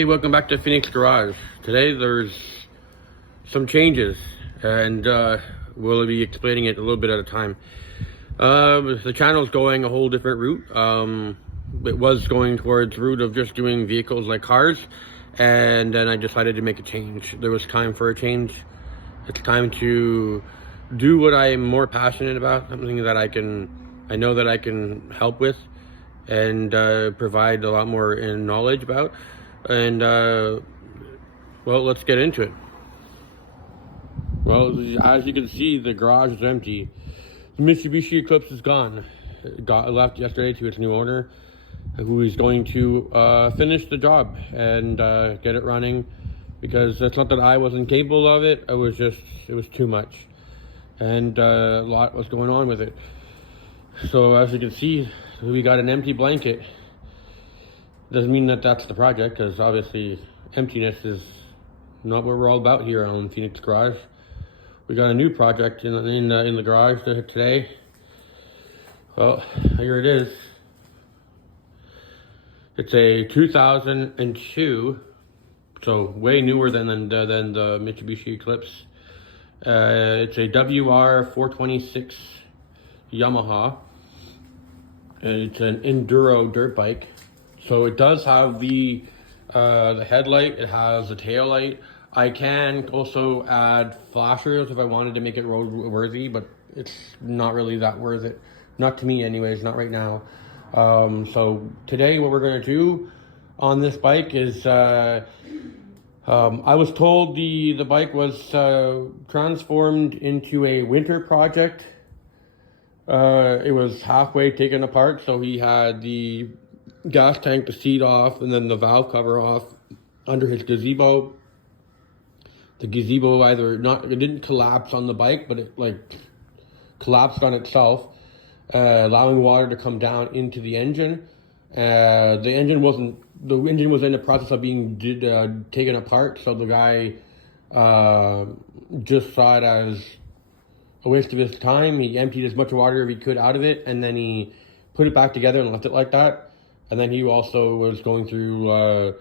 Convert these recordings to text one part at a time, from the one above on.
Hey, welcome back to Phoenix Garage. Today there's some changes and we'll be explaining it a little bit at a time. The channel's going a whole different route. It was going towards the route of just doing vehicles like cars, and then I decided to make a change. There was time for a change. It's time to do what I am more passionate about, something that I know that I can help with and provide a lot more knowledge about. And well, let's get into it. Well, as you can see, the garage is empty. The Mitsubishi Eclipse is gone. It left yesterday to its new owner, who is going to finish the job and get it running, because it's not that I wasn't capable of it. It was too much, and a lot was going on with it. So as you can see, we got an empty blanket. Doesn't mean that that's the project, because obviously emptiness is not what we're all about here on Phoenix Garage. We got a new project in the garage today. Well, here it is. It's a 2002, so way newer than the Mitsubishi Eclipse. It's a WR426 Yamaha. It's an enduro dirt bike. So it does have the headlight, it has the tail light. I can also add flashers if I wanted to make it roadworthy, but it's not really that worth it. Not to me anyways, not right now. So today what we're gonna do on this bike is, I was told the bike was transformed into a winter project. It was halfway taken apart, so he had the gas tank, the seat off, and then the valve cover off under his gazebo. The gazebo it didn't collapse on the bike, but it like collapsed on itself, allowing water to come down into the engine. The engine was in the process of being taken apart, so the guy just saw it as a waste of his time. He emptied as much water as he could out of it, and then he put it back together and left it like that. And then he also was going through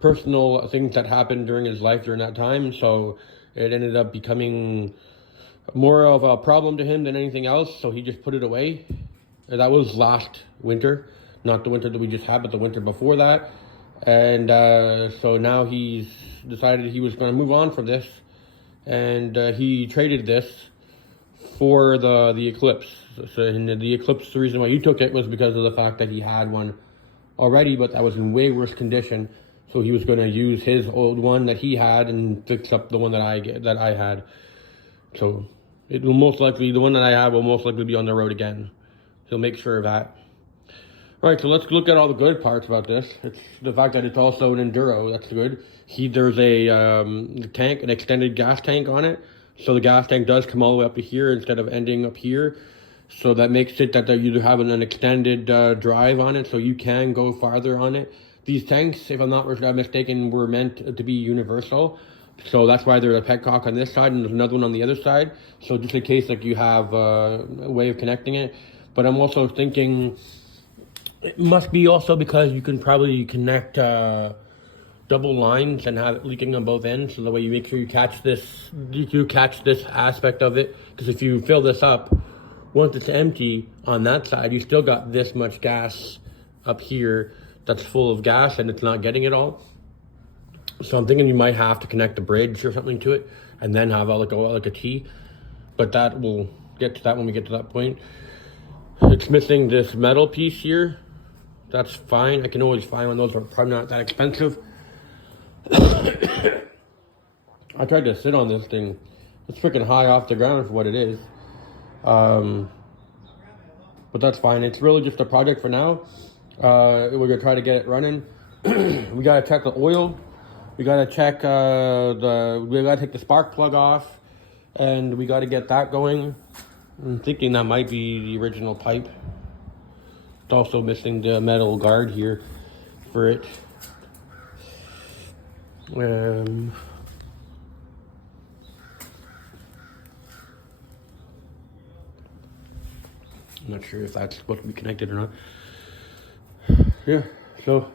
personal things that happened during his life during that time, so it ended up becoming more of a problem to him than anything else, so he just put it away. And that was last winter, not the winter that we just had, but the winter before that. And so now he's decided he was going to move on from this, and he traded this for the Eclipse. So the Eclipse, the reason why he took it was because of the fact that he had one already, but that was in way worse condition. So he was going to use his old one that he had and fix up the one that I had. So the one that I have will most likely be on the road again. He'll make sure of that. All right, so let's look at all the good parts about this. It's the fact that it's also an enduro. That's good. There's a tank, an extended gas tank on it. So the gas tank does come all the way up to here instead of ending up here. So that makes it that you have an extended drive on it, so you can go farther on it. These tanks, if I'm not mistaken, were meant to be universal. So that's why there's a petcock on this side and there's another one on the other side. So just in case like you have a way of connecting it. But I'm also thinking it must be also because you can probably connect double lines and have it leaking on both ends, so that way you make sure you catch this aspect of it. Because if you fill this up, once it's empty on that side, you still got this much gas up here that's full of gas and it's not getting it all. So I'm thinking you might have to connect a bridge or something to it and then have like a T. But that we'll get to that when we get to that point. It's missing this metal piece here. That's fine. I can always find one. Those are probably not that expensive. I tried to sit on this thing. It's freaking high off the ground for what it is. But that's fine. It's really just a project for now. We're gonna try to get it running. We gotta check the oil. We gotta check we gotta take the spark plug off, and we gotta get that going. I'm thinking that might be the original pipe. It's also missing the metal guard here for it. I'm not sure if that's supposed to be connected or not. Yeah, so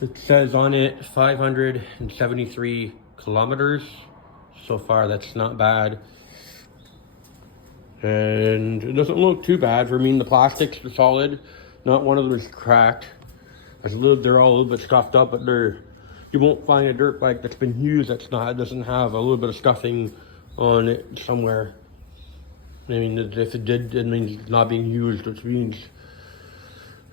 It says on it 573 kilometers. So far, that's not bad. And it doesn't look too bad. For me, the plastics are solid. Not one of them is cracked. They're all a little bit scuffed up, but you won't find a dirt bike that's been used doesn't have a little bit of scuffing on it somewhere. I mean, if it did, it means it's not being used, which means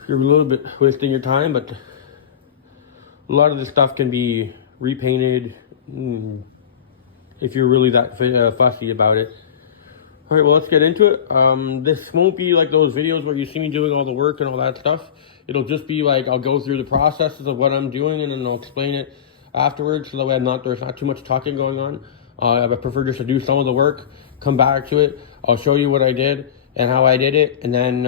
you're a little bit wasting your time, but a lot of this stuff can be repainted if you're really that fussy about it. All right, well, let's get into it. This won't be like those videos where you see me doing all the work and all that stuff. It'll just be like I'll go through the processes of what I'm doing and then I'll explain it afterwards, so that way there's not too much talking going on. I prefer just to do some of the work, come back to it. I'll show you what I did and how I did it, and then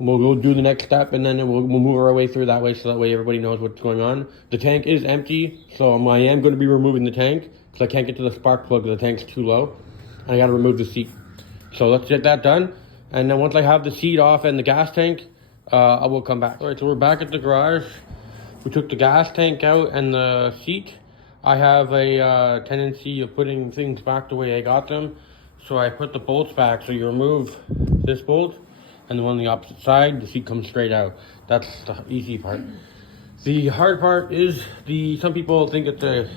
we'll go do the next step, and then we'll move our way through that way, so that way everybody knows what's going on. The tank is empty, so I am going to be removing the tank because I can't get to the spark plug because the tank's too low. I got to remove the seat. So let's get that done, and then once I have the seat off and the gas tank, I will come back. All right, so we're back at the garage. We took the gas tank out and the seat. I have a tendency of putting things back the way I got them, so I put the bolts back. So you remove this bolt, and the one on the opposite side, the seat comes straight out. That's the easy part. The hard part is some people think that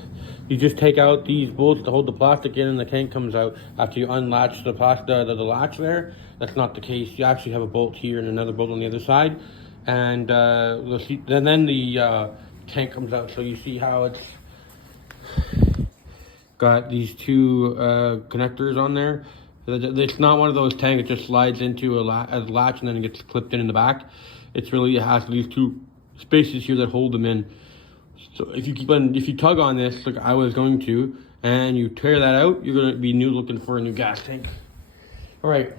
you just take out these bolts to hold the plastic in and the tank comes out after you unlatch the latch there. That's not the case. You actually have a bolt here and another bolt on the other side, and then the tank comes out. So you see how it's got these two connectors on there. It's not one of those tanks that just slides into a latch and then it gets clipped in the back. It has these two spaces here that hold them in. So if you tug on this, like I was going to, and you tear that out, you're going to be looking for a new gas tank. All right.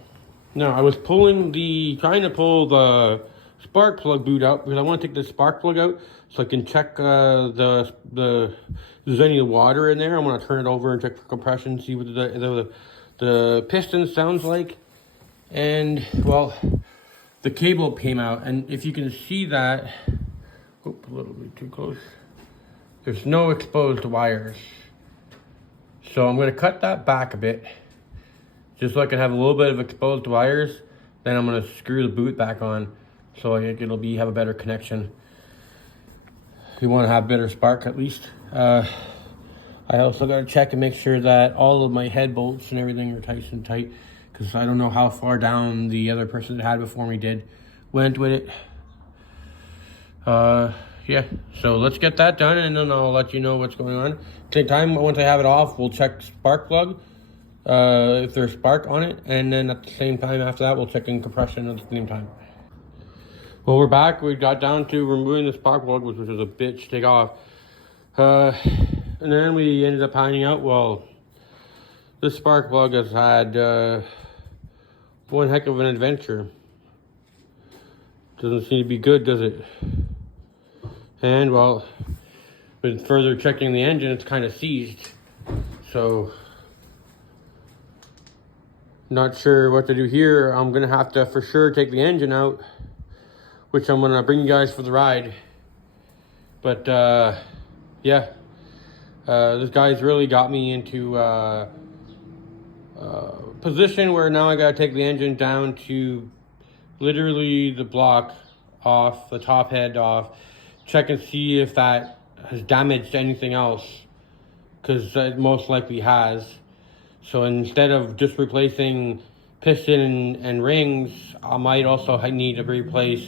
Now I was trying to pull the spark plug boot out because I want to take the spark plug out so I can check if there's any water in there. I'm going to turn it over and check for compression, see what the piston sounds like. And well, the cable came out, and if you can see that, a little bit too close, there's no exposed wires. So I'm going to cut that back a bit just so I can have a little bit of exposed wires. Then I'm going to screw the boot back on so have a better connection. We want to have better spark at least. I also got to check and make sure that all of my head bolts and everything are nice and tight, because I don't know how far down the other person that had before me went with it. Yeah, so let's get that done, and then I'll let you know what's going on. Same time, once I have it off, we'll check spark plug, if there's spark on it, and then at the same time after that, we'll check in compression at the same time. Well, we're back. We got down to removing the spark plug, which was a bitch to take off. And then we ended up finding out, well, this spark plug has had one heck of an adventure. Doesn't seem to be good, does it? And well, with further checking the engine, it's kind of seized. So, not sure what to do here. I'm gonna have to for sure take the engine out, which I'm gonna bring you guys for the ride. But yeah, this guy's really got me into a position where now I gotta take the engine down to literally the block off, the top head off, check and see if that has damaged anything else, because it most likely has. So instead of just replacing piston and rings, I might also need to replace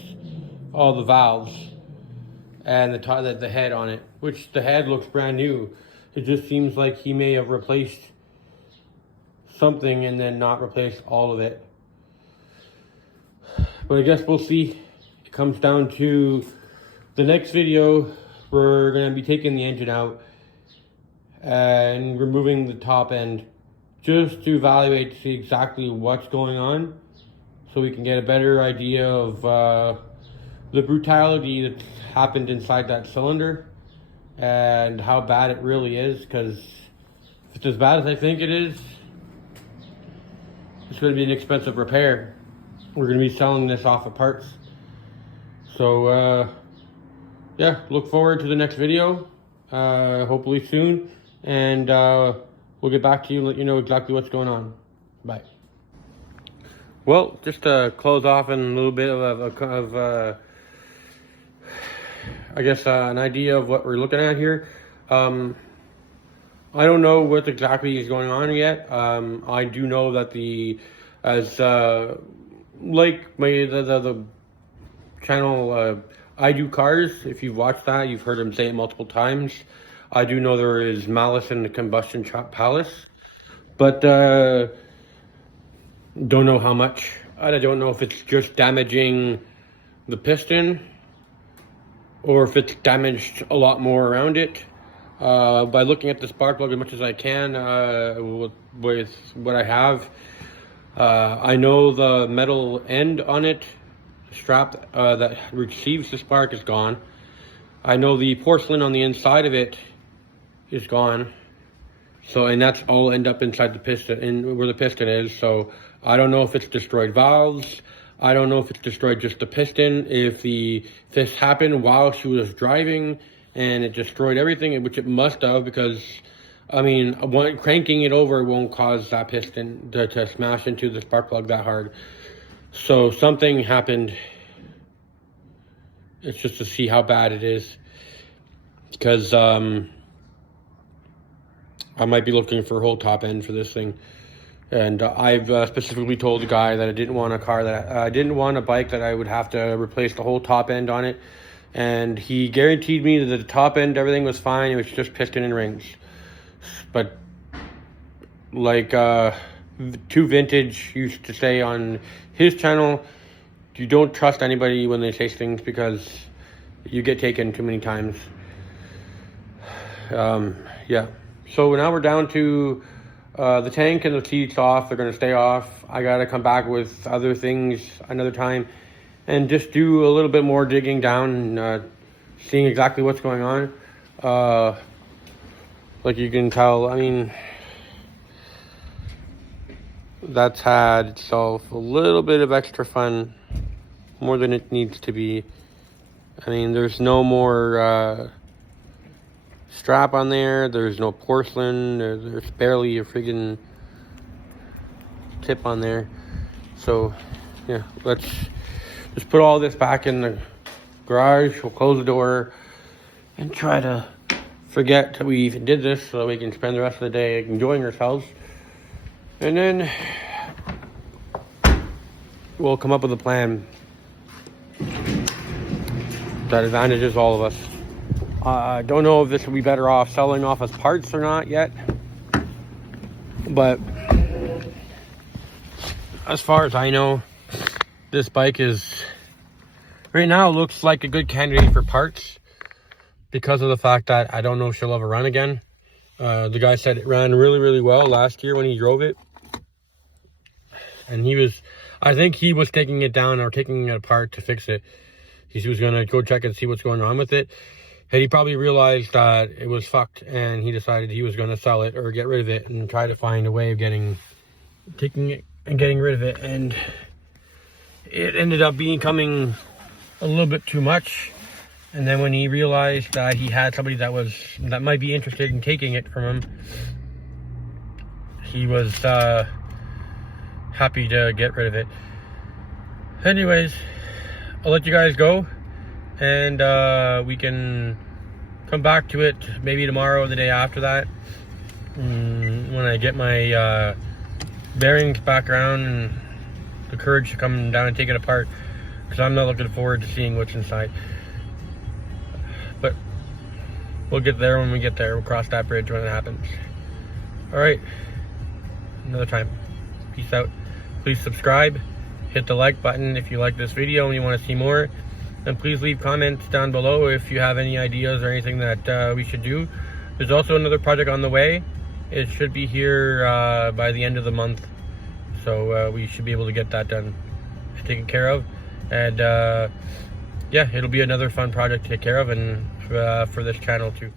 all the valves and the head on it, which the head looks brand new. It just seems like he may have replaced something and then not replaced all of it. But I guess we'll see. It comes down to the next video. We're going to be taking the engine out and removing the top end just to evaluate to see exactly what's going on, so we can get a better idea of the brutality that's happened inside that cylinder and how bad it really is. Because if it's as bad as I think it is, it's going to be an expensive repair. We're going to be selling this off of parts. So yeah, look forward to the next video, hopefully soon, and we'll get back to you and let you know exactly what's going on. Bye. Well, just to close off in a little bit of I guess an idea of what we're looking at here. I don't know what exactly is going on yet. I do know that like the channel I Do Cars, if you've watched that, you've heard him say it multiple times. I do know there is malice in the combustion palace, but don't know how much. I don't know if it's just damaging the piston or if it's damaged a lot more around it. By looking at the spark plug as much as I can with what I have, I know the metal end on it, strap that receives the spark, is gone. I know the porcelain on the inside of it is gone. So, and that's all end up inside the piston, and where the piston is. So I don't know if it's destroyed valves. I don't know if it's destroyed just the piston. If this happened while she was driving and it destroyed everything, which it must have, because I mean, cranking it over won't cause that piston to smash into the spark plug that hard. So something happened. It's just to see how bad it is, because I might be looking for a whole top end for this thing. And I've specifically told the guy that I didn't want I didn't want a bike that I would have to replace the whole top end on it. And he guaranteed me that the top end, everything was fine. It was just piston and rings. But like Two Vintage used to say on his channel, you don't trust anybody when they say things, because you get taken too many times. Yeah. So now we're down to the tank and the seats off. They're going to stay off. I got to come back with other things another time and just do a little bit more digging down and seeing exactly what's going on. Like you can tell, I mean, that's had itself a little bit of extra fun, more than it needs to be. I mean, there's no more strap on there. There's no porcelain. There's barely a friggin' tip on there. So yeah, let's just put all this back in the garage. We'll close the door and try to forget that we even did this, so that we can spend the rest of the day enjoying ourselves. And then we'll come up with a plan that advantages all of us. I don't know if this would be better off selling off as parts or not yet, but as far as I know, this bike is right now looks like a good candidate for parts, because of the fact that I don't know if she'll ever run again. The guy said it ran really, really well last year when he drove it, and I think he was taking it down or taking it apart to fix it. He was gonna go check and see what's going on with it. And he probably realized that it was fucked, and he decided he was going to sell it or get rid of it and try to find a way of taking it and getting rid of it. And it ended up becoming a little bit too much. And then when he realized that he had somebody that might be interested in taking it from him, he was happy to get rid of it. Anyways, I'll let you guys go. And we can come back to it maybe tomorrow or the day after that, when I get my bearings back around and the courage to come down and take it apart, because I'm not looking forward to seeing what's inside. But we'll get there when we get there. We'll cross that bridge when it happens. All right, another time. Peace out. Please subscribe, hit the like button if you like this video and you want to see more. And please leave comments down below if you have any ideas or anything that we should do. There's also another project on the way. It should be here by the end of the month. So we should be able to get that done, taken care of. And yeah, it'll be another fun project to take care of, and for this channel too.